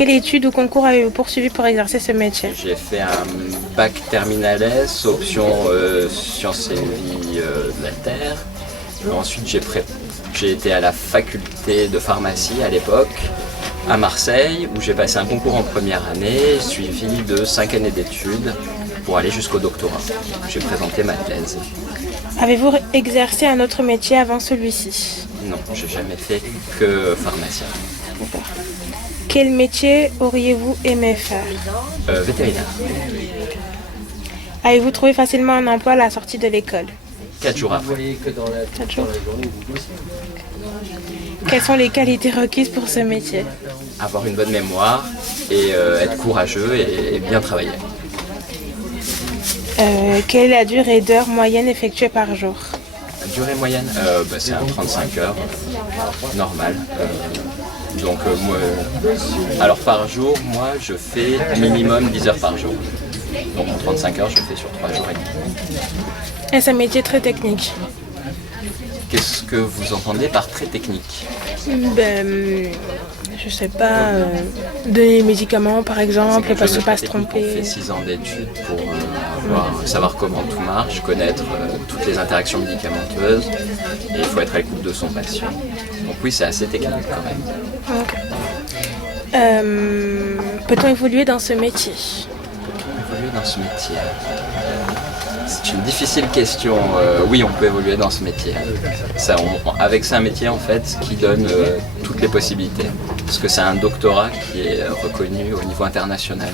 Quelle étude ou concours avez-vous poursuivi pour exercer ce métier? J'ai fait un bac terminal S, option sciences et vie de la Terre. Ensuite, j'ai été à la faculté de pharmacie à l'époque, à Marseille, où j'ai passé un concours en première année, suivi de 5 années d'études pour aller jusqu'au doctorat. J'ai présenté ma thèse. Avez-vous exercé un autre métier avant celui-ci? Non, j'ai jamais fait que pharmacien. Quel métier auriez-vous aimé faire? Vétérinaire. Avez-vous trouvé facilement un emploi à la sortie de l'école? 4 jours après. 4 jours. Quelles sont les qualités requises pour ce métier? Avoir une bonne mémoire et être courageux et bien travailler. Quelle est la durée d'heures moyenne effectuée par jour? La durée moyenne, c'est un 35 heures, normal. Alors par jour, moi je fais minimum 10 heures par jour. Donc en 35 heures, je fais sur 3 jours et demi. Est-ce un métier très technique? Qu'est-ce que vous entendez par très technique? Je sais pas, donner les médicaments par exemple, parce que pas se On tromper. fait 6 ans d'études pour savoir comment tout marche, connaître toutes les interactions médicamenteuses, et il faut être à l'écoute de son patient. Donc oui, c'est assez technique quand même. Peut-on évoluer dans ce métier? Évoluer dans ce métier. C'est une difficile question. Oui, on peut évoluer dans ce métier. Avec c'est un métier en fait qui donne toutes les possibilités. Parce que c'est un doctorat qui est reconnu au niveau international.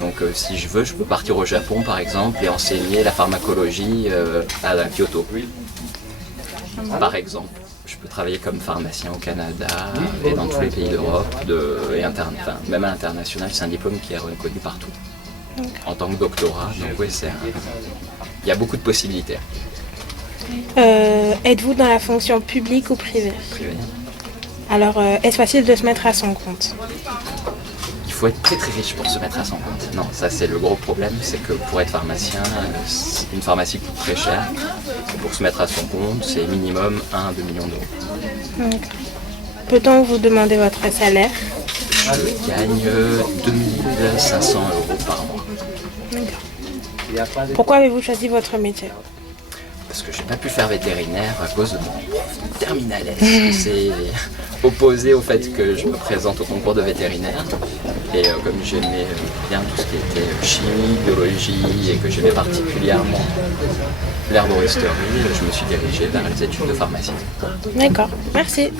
Donc si je veux, je peux partir au Japon par exemple et enseigner la pharmacologie à Kyoto. Par exemple. Je peux travailler comme pharmacien au Canada et dans tous les pays d'Europe, même à l'international, c'est un diplôme qui est reconnu partout. En tant que doctorat, donc oui, il y a beaucoup de possibilités. Êtes-vous dans la fonction publique ou privée? Privé. Alors, est-ce facile de se mettre à son compte? Il faut être très très riche pour se mettre à son compte. Non, ça c'est le gros problème, c'est que pour être pharmacien, une pharmacie coûte très cher. Et pour se mettre à son compte, c'est minimum 1 à 2 millions d'euros. Peut-on vous demander votre salaire? Je gagne 2500 euros par mois. Pourquoi avez-vous choisi votre métier? Parce que j'ai pas pu faire vétérinaire à cause de mon terminal S. C'est opposé au fait que je me présente au concours de vétérinaire. Et comme j'aimais bien tout ce qui était chimie, biologie et que j'aimais particulièrement l'herboristerie, je me suis dirigé vers les études de pharmacie. D'accord, merci.